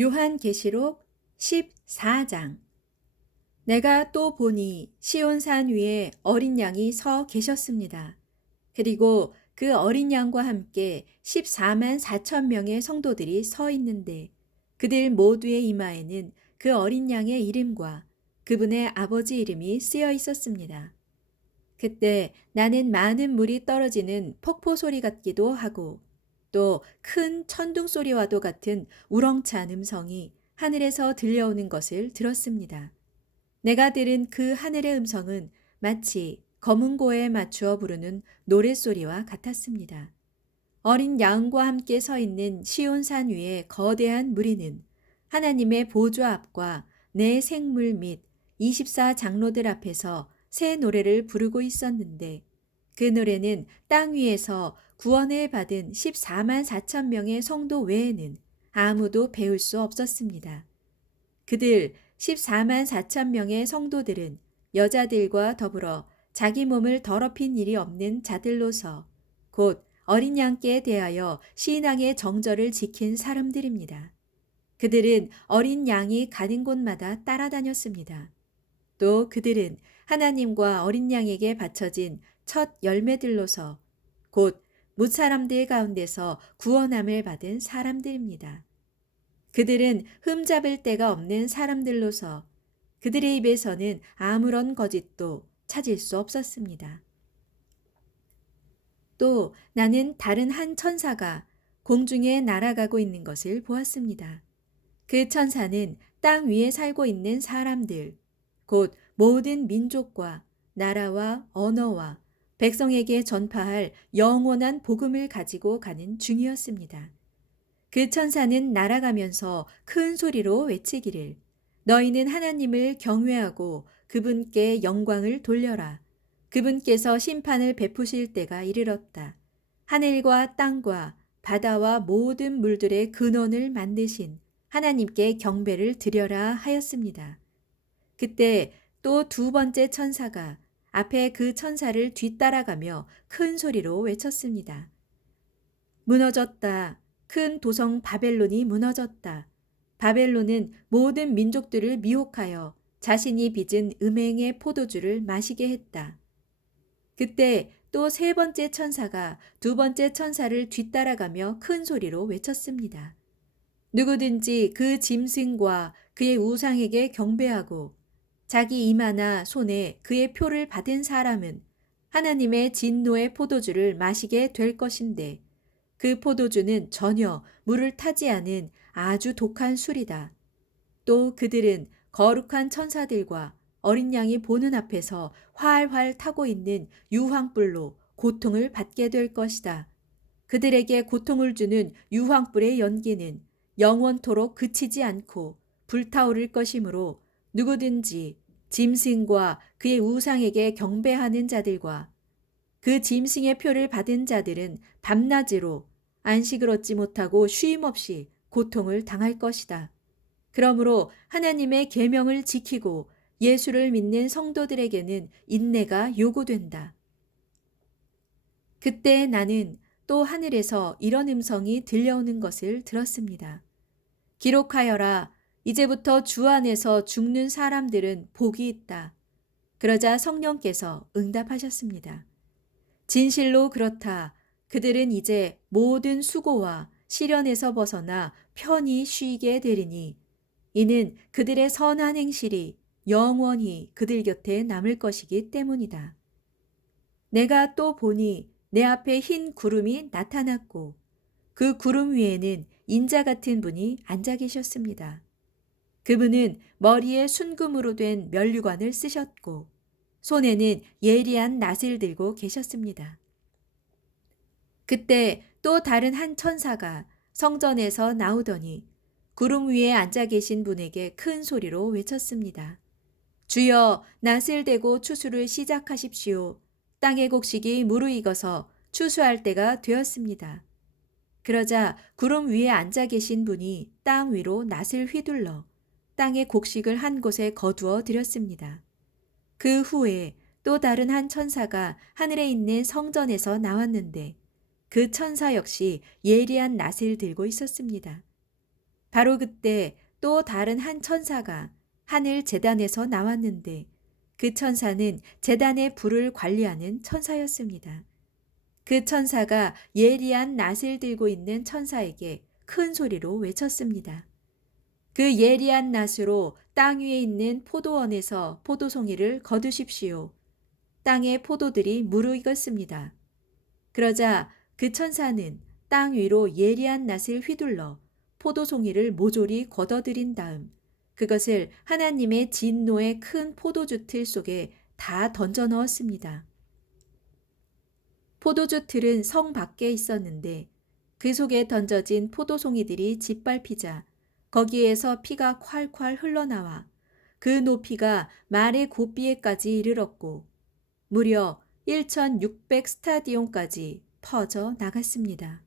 요한계시록 14장. 내가 또 보니 시온산 위에 어린 양이 서 계셨습니다. 그리고 그 어린 양과 함께 14만 4천 명의 성도들이 서 있는데 그들 모두의 이마에는 그 어린 양의 이름과 그분의 아버지 이름이 쓰여 있었습니다. 그때 나는 많은 물이 떨어지는 폭포 소리 같기도 하고 또 큰 천둥 소리와도 같은 우렁찬 음성이 하늘에서 들려오는 것을 들었습니다. 내가 들은 그 하늘의 음성은 마치 검은 고에 맞추어 부르는 노랫소리와 같았습니다. 어린 양과 함께 서 있는 시온산 위에 거대한 무리는 하나님의 보좌 앞과 내 생물 및 24 장로들 앞에서 새 노래를 부르고 있었는데 그 노래는 땅 위에서 구원을 받은 14만 4천 명의 성도 외에는 아무도 배울 수 없었습니다. 그들 14만 4천 명의 성도들은 여자들과 더불어 자기 몸을 더럽힌 일이 없는 자들로서 곧 어린 양께 대하여 신앙의 정절을 지킨 사람들입니다. 그들은 어린 양이 가는 곳마다 따라다녔습니다. 또 그들은 하나님과 어린 양에게 바쳐진 첫 열매들로서 곧 무사람들 가운데서 구원함을 받은 사람들입니다. 그들은 흠잡을 데가 없는 사람들로서 그들의 입에서는 아무런 거짓도 찾을 수 없었습니다. 또 나는 다른 한 천사가 공중에 날아가고 있는 것을 보았습니다. 그 천사는 땅 위에 살고 있는 사람들, 곧 모든 민족과 나라와 언어와 백성에게 전파할 영원한 복음을 가지고 가는 중이었습니다. 그 천사는 날아가면서 큰 소리로 외치기를 너희는 하나님을 경외하고 그분께 영광을 돌려라. 그분께서 심판을 베푸실 때가 이르렀다. 하늘과 땅과 바다와 모든 물들의 근원을 만드신 하나님께 경배를 드려라 하였습니다. 그때 또 두 번째 천사가 앞에 그 천사를 뒤따라가며 큰 소리로 외쳤습니다. 무너졌다. 큰 도성 바벨론이 무너졌다. 바벨론은 모든 민족들을 미혹하여 자신이 빚은 음행의 포도주를 마시게 했다. 그때 또 세 번째 천사가 두 번째 천사를 뒤따라가며 큰 소리로 외쳤습니다. 누구든지 그 짐승과 그의 우상에게 경배하고 자기 이마나 손에 그의 표를 받은 사람은 하나님의 진노의 포도주를 마시게 될 것인데 그 포도주는 전혀 물을 타지 않은 아주 독한 술이다. 또 그들은 거룩한 천사들과 어린 양이 보는 앞에서 활활 타고 있는 유황불로 고통을 받게 될 것이다. 그들에게 고통을 주는 유황불의 연기는 영원토록 그치지 않고 불타오를 것이므로 누구든지 짐승과 그의 우상에게 경배하는 자들과 그 짐승의 표를 받은 자들은 밤낮으로 안식을 얻지 못하고 쉼 없이 고통을 당할 것이다. 그러므로 하나님의 계명을 지키고 예수를 믿는 성도들에게는 인내가 요구된다. 그때 나는 또 하늘에서 이런 음성이 들려오는 것을 들었습니다. 기록하여라. 이제부터 주 안에서 죽는 사람들은 복이 있다. 그러자 성령께서 응답하셨습니다. 진실로 그렇다. 그들은 이제 모든 수고와 시련에서 벗어나 편히 쉬게 되리니 이는 그들의 선한 행실이 영원히 그들 곁에 남을 것이기 때문이다. 내가 또 보니 내 앞에 흰 구름이 나타났고 그 구름 위에는 인자 같은 분이 앉아 계셨습니다. 그분은 머리에 순금으로 된 면류관을 쓰셨고 손에는 예리한 낫을 들고 계셨습니다. 그때 또 다른 한 천사가 성전에서 나오더니 구름 위에 앉아 계신 분에게 큰 소리로 외쳤습니다. 주여, 낫을 대고 추수를 시작하십시오. 땅의 곡식이 무르익어서 추수할 때가 되었습니다. 그러자 구름 위에 앉아 계신 분이 땅 위로 낫을 휘둘러 땅의 곡식을 한 곳에 거두어 드렸습니다. 그 후에 또 다른 한 천사가 하늘에 있는 성전에서 나왔는데 그 천사 역시 예리한 낫을 들고 있었습니다. 바로 그때 또 다른 한 천사가 하늘 제단에서 나왔는데 그 천사는 제단의 불을 관리하는 천사였습니다. 그 천사가 예리한 낫을 들고 있는 천사에게 큰 소리로 외쳤습니다. 그 예리한 낫으로 땅 위에 있는 포도원에서 포도송이를 거두십시오. 땅의 포도들이 무르익었습니다. 그러자 그 천사는 땅 위로 예리한 낫을 휘둘러 포도송이를 모조리 걷어들인 다음 그것을 하나님의 진노의 큰 포도주 틀 속에 다 던져 넣었습니다. 포도주 틀은 성 밖에 있었는데 그 속에 던져진 포도송이들이 짓밟히자 거기에서 피가 콸콸 흘러나와 그 높이가 말의 고비에까지 이르렀고 무려 1600 스타디온까지 퍼져 나갔습니다.